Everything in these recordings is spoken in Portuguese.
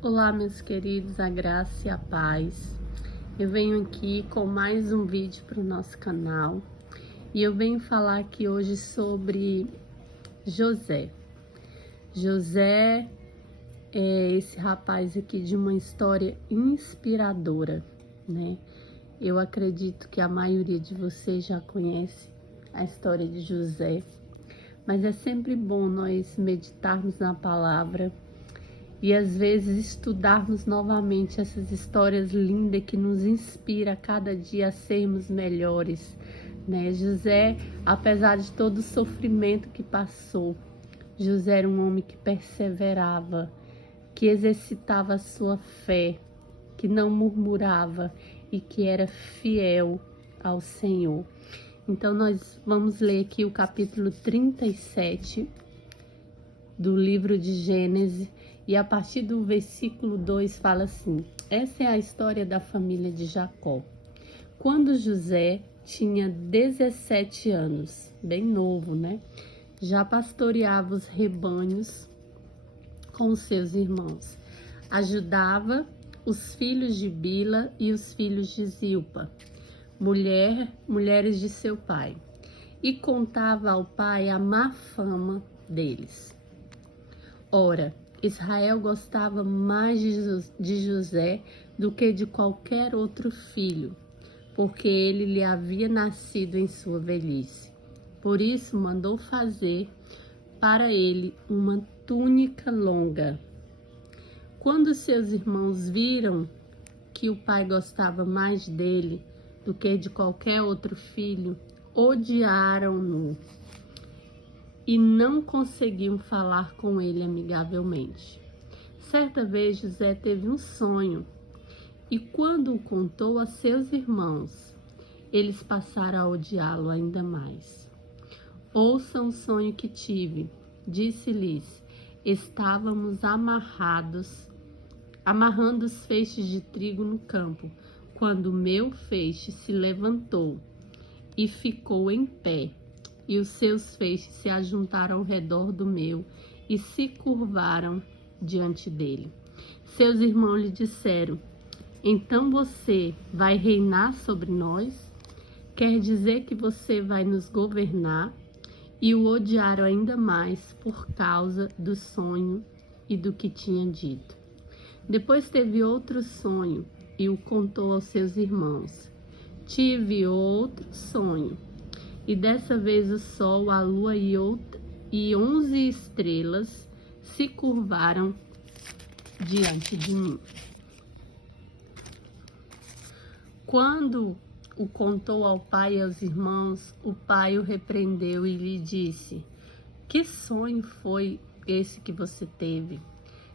Olá, meus queridos, a graça e a paz. Eu venho aqui com mais um vídeo para o nosso canal e eu venho falar aqui hoje sobre José. José é esse rapaz aqui de uma história inspiradora, né? Eu acredito que a maioria de vocês já conhece a história de José, mas é sempre bom nós meditarmos na palavra e às vezes estudarmos novamente essas histórias lindas que nos inspira a cada dia a sermos melhores, né? José, apesar de todo o sofrimento que passou, José era um homem que perseverava, que exercitava a sua fé, que não murmurava e que era fiel ao Senhor. Então nós vamos ler aqui o capítulo 37 do livro de Gênesis, e a partir do versículo 2 fala assim: essa é a história da família de Jacó. Quando José tinha 17 anos, bem novo, né? Já pastoreava os rebanhos com os seus irmãos. Ajudava os filhos de Bila e os filhos de Zilpa, mulheres de seu pai, e contava ao pai a má fama deles. Ora, Israel gostava mais de José do que de qualquer outro filho, porque ele lhe havia nascido em sua velhice. Por isso mandou fazer para ele uma túnica longa. Quando seus irmãos viram que o pai gostava mais dele do que de qualquer outro filho, odiaram-no e não conseguiam falar com ele amigavelmente. Certa vez José teve um sonho e quando o contou a seus irmãos, eles passaram a odiá-lo ainda mais. Ouçam o sonho que tive, disse-lhes, estávamos amarrando os feixes de trigo no campo, quando o meu feixe se levantou e ficou em pé, e os seus feixes se ajuntaram ao redor do meu e se curvaram diante dele. Seus irmãos lhe disseram: então você vai reinar sobre nós? Quer dizer que você vai nos governar? E o odiaram ainda mais por causa do sonho e do que tinha dito. Depois teve outro sonho e o contou aos seus irmãos. Tive outro sonho, e dessa vez o sol, a lua e 11 estrelas se curvaram diante de mim. Quando o contou ao pai e aos irmãos, o pai o repreendeu e lhe disse: que sonho foi esse que você teve?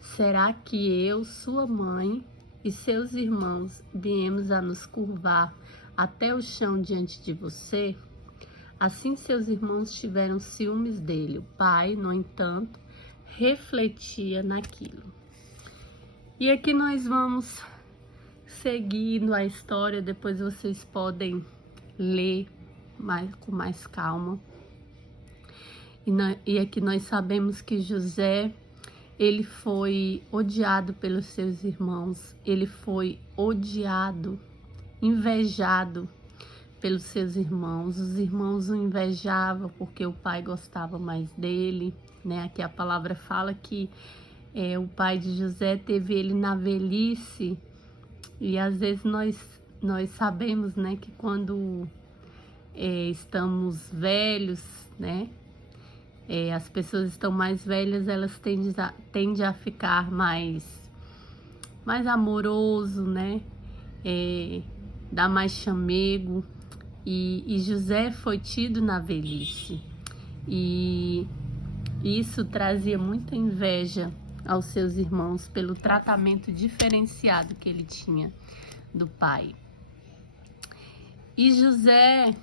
Será que eu, sua mãe e seus irmãos viemos a nos curvar até o chão diante de você? Assim seus irmãos tiveram ciúmes dele. O pai, no entanto, refletia naquilo. E aqui nós vamos seguindo a história, depois vocês podem ler com mais calma. E aqui nós sabemos que José, ele foi odiado pelos seus irmãos, ele foi odiado, invejado pelos seus irmãos. Os irmãos o invejavam porque o pai gostava mais dele, né? Aqui a palavra fala que o pai de José teve ele na velhice, e às vezes nós sabemos, né, que quando estamos velhos, né, as pessoas estão mais velhas, elas tendem a ficar mais amoroso, né, dá mais chamego, e José foi tido na velhice, e isso trazia muita inveja aos seus irmãos pelo tratamento diferenciado que ele tinha do pai. E José,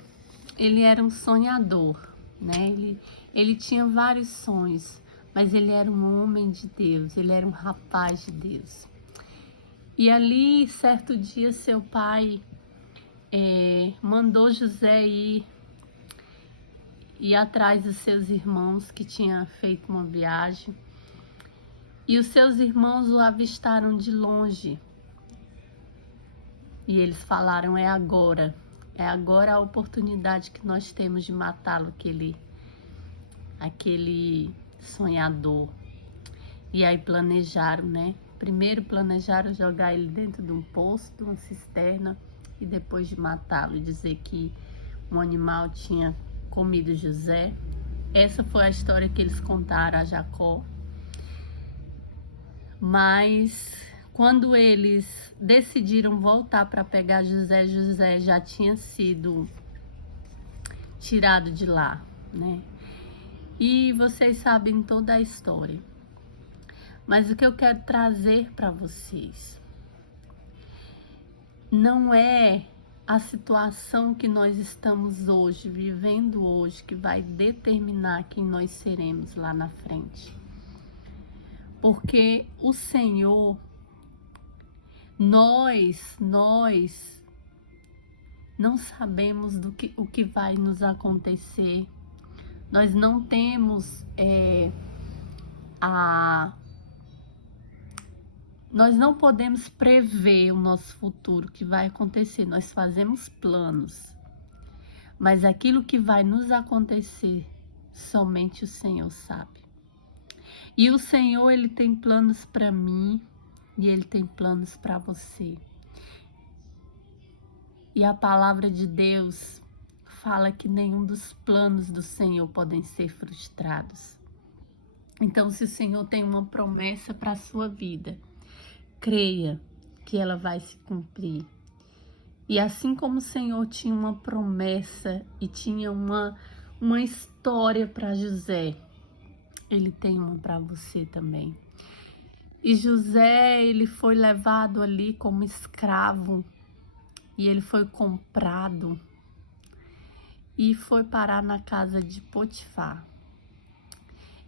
ele era um sonhador, né? Ele tinha vários sonhos, mas ele era um homem de Deus, ele era um rapaz de Deus. E ali, certo dia, seu pai mandou José ir atrás dos seus irmãos que tinham feito uma viagem. E os seus irmãos o avistaram de longe. E eles falaram, é agora a oportunidade que nós temos de matá-lo, aquele sonhador. E aí planejaram, né? Primeiro planejaram jogar ele dentro de um poço, de uma cisterna, e depois de matá-lo, dizer que um animal tinha comido José. Essa foi a história que eles contaram a Jacó. Mas quando eles decidiram voltar para pegar José, José já tinha sido tirado de lá, né? E vocês sabem toda a história. Mas o que eu quero trazer para vocês não é a situação que nós estamos hoje, vivendo hoje, que vai determinar quem nós seremos lá na frente. Porque o Senhor, nós não sabemos o que vai nos acontecer. Nós não temos nós não podemos prever o nosso futuro, o que vai acontecer. Nós fazemos planos, mas aquilo que vai nos acontecer, somente o Senhor sabe. E o Senhor, Ele tem planos para mim e Ele tem planos para você. E a palavra de Deus fala que nenhum dos planos do Senhor podem ser frustrados. Então, se o Senhor tem uma promessa para a sua vida, creia que ela vai se cumprir. E assim como o Senhor tinha uma promessa e tinha uma história para José, Ele tem uma para você também. E José, ele foi levado ali como escravo e ele foi comprado e foi parar na casa de Potifar.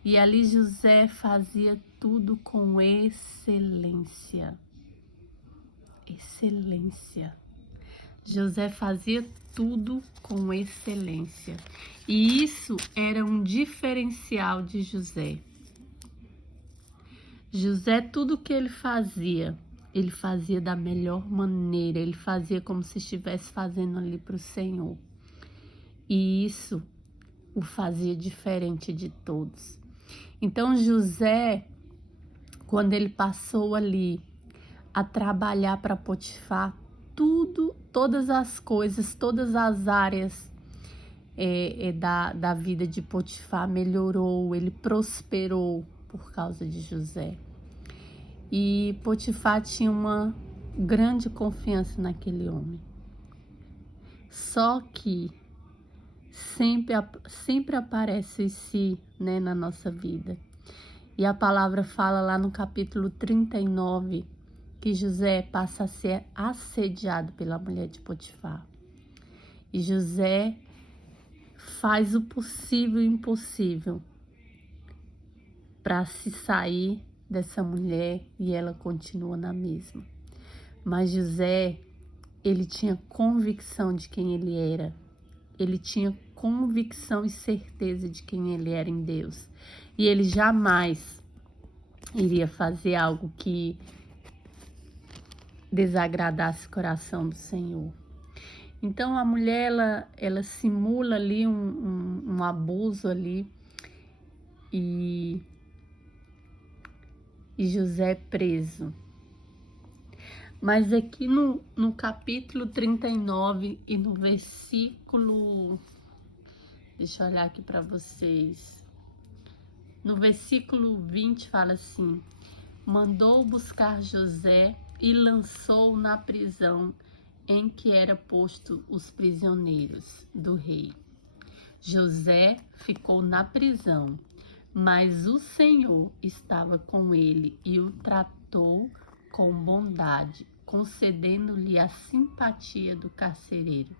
E ali José fazia tudo com excelência. Excelência. José fazia tudo com excelência. E isso era um diferencial de José. José, tudo que ele fazia da melhor maneira. Ele fazia como se estivesse fazendo ali para o Senhor. E isso o fazia diferente de todos. Então José, quando ele passou ali a trabalhar para Potifar, todas as coisas, todas as áreas da vida de Potifar melhorou, ele prosperou por causa de José. E Potifar tinha uma grande confiança naquele homem. Só que sempre aparece esse, né, na nossa vida. E a palavra fala lá no capítulo 39 que José passa a ser assediado pela mulher de Potifar. E José faz o possível e o impossível para se sair dessa mulher e ela continua na mesma. Mas José, ele tinha convicção de quem ele era. Ele tinha convicção e certeza de quem ele era em Deus. E ele jamais iria fazer algo que desagradasse o coração do Senhor. Então a mulher, ela simula ali um abuso ali e José é preso. Mas aqui no capítulo 39 e no versículo, deixa eu olhar aqui para vocês, no versículo 20 fala assim: mandou buscar José e lançou na prisão em que era posto os prisioneiros do rei. José ficou na prisão, mas o Senhor estava com ele e o tratou com bondade, concedendo-lhe a simpatia do carcereiro.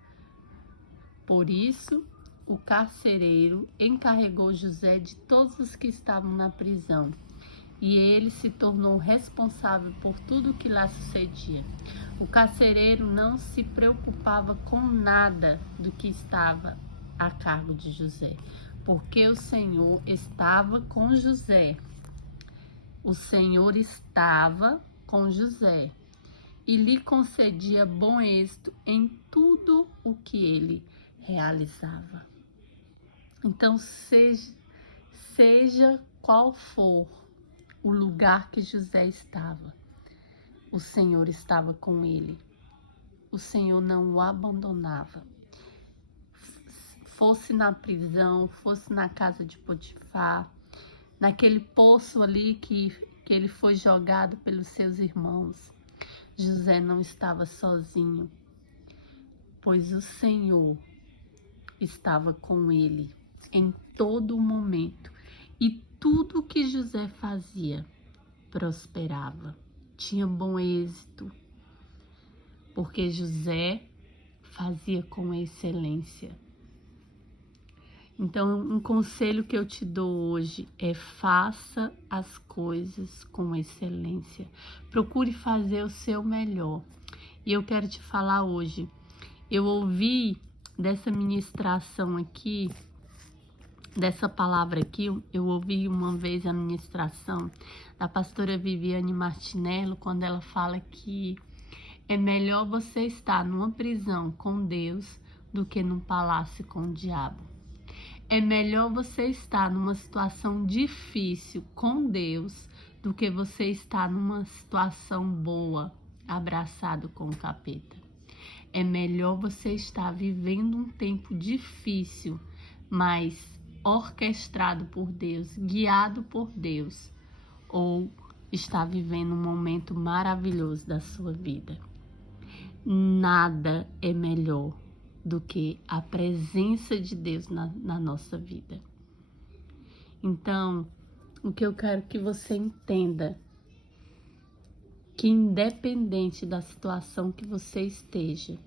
Por isso, o carcereiro encarregou José de todos os que estavam na prisão, e ele se tornou responsável por tudo o que lá sucedia. O carcereiro não se preocupava com nada do que estava a cargo de José, porque o Senhor estava com José. O Senhor estava com José e lhe concedia bom êxito em tudo o que ele realizava. Então, seja qual for o lugar que José estava, o Senhor estava com ele. O Senhor não o abandonava. Fosse na prisão, fosse na casa de Potifar, naquele poço ali que ele foi jogado pelos seus irmãos, José não estava sozinho, pois o Senhor estava com ele em todo momento. E tudo que José fazia prosperava, tinha bom êxito, porque José fazia com excelência. Então, um conselho que eu te dou hoje é: faça as coisas com excelência. Procure fazer o seu melhor. E eu quero te falar hoje, eu ouvi dessa ministração aqui, dessa palavra aqui, eu ouvi uma vez a ministração da pastora Viviane Martinello, quando ela fala que é melhor você estar numa prisão com Deus do que num palácio com o diabo. É melhor você estar numa situação difícil com Deus do que você estar numa situação boa, abraçado com o capeta. É melhor você estar vivendo um tempo difícil, mas orquestrado por Deus, guiado por Deus, ou estar vivendo um momento maravilhoso da sua vida. Nada é melhor do que a presença de Deus na nossa vida. Então, o que eu quero que você entenda, que independente da situação que você esteja,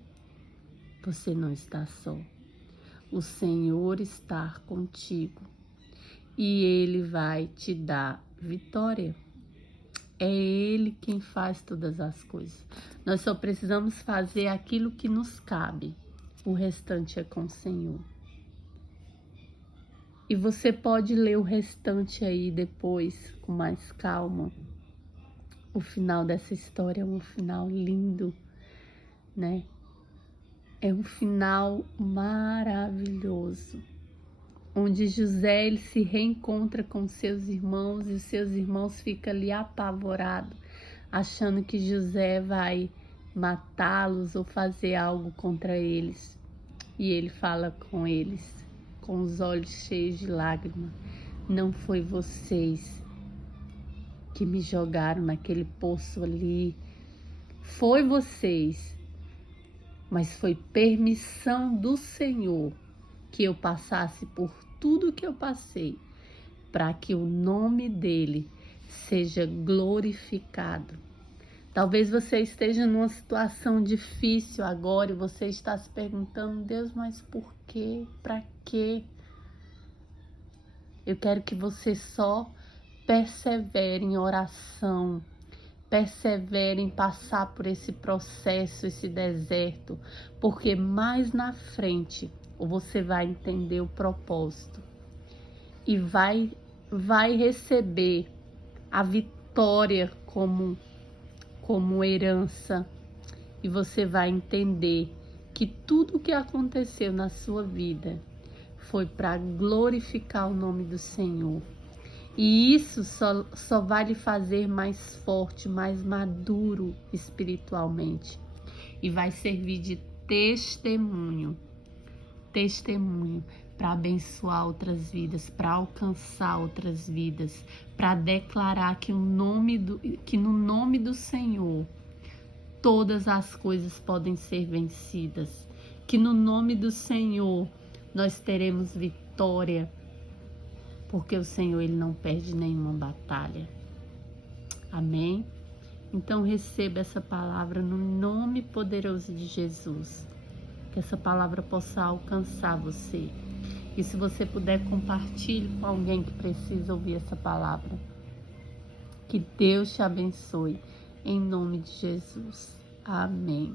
você não está só. O Senhor está contigo e Ele vai te dar vitória. É Ele quem faz todas as coisas. Nós só precisamos fazer aquilo que nos cabe. O restante é com o Senhor. E você pode ler o restante aí depois, com mais calma. O final dessa história é um final lindo, né? É um final maravilhoso, onde José ele se reencontra com seus irmãos e os seus irmãos ficam ali apavorados, achando que José vai matá-los ou fazer algo contra eles. E ele fala com eles, com os olhos cheios de lágrimas: não foi vocês que me jogaram naquele poço ali, foi vocês, mas foi permissão do Senhor que eu passasse por tudo que eu passei, para que o nome dele seja glorificado. Talvez você esteja numa situação difícil agora e você está se perguntando: Deus, mas por quê? Para quê? Eu quero que você só persevere em oração, persevere em passar por esse processo, esse deserto, porque mais na frente você vai entender o propósito e vai receber a vitória como herança, e você vai entender que tudo o que aconteceu na sua vida foi para glorificar o nome do Senhor. E isso só vai lhe fazer mais forte, mais maduro espiritualmente. E vai servir de testemunho para abençoar outras vidas, para alcançar outras vidas, para declarar que no nome do Senhor todas as coisas podem ser vencidas, que no nome do Senhor nós teremos vitória, porque o Senhor ele não perde nenhuma batalha. Amém? Então receba essa palavra no nome poderoso de Jesus. Que essa palavra possa alcançar você. E se você puder, compartilhe com alguém que precisa ouvir essa palavra. Que Deus te abençoe. Em nome de Jesus. Amém.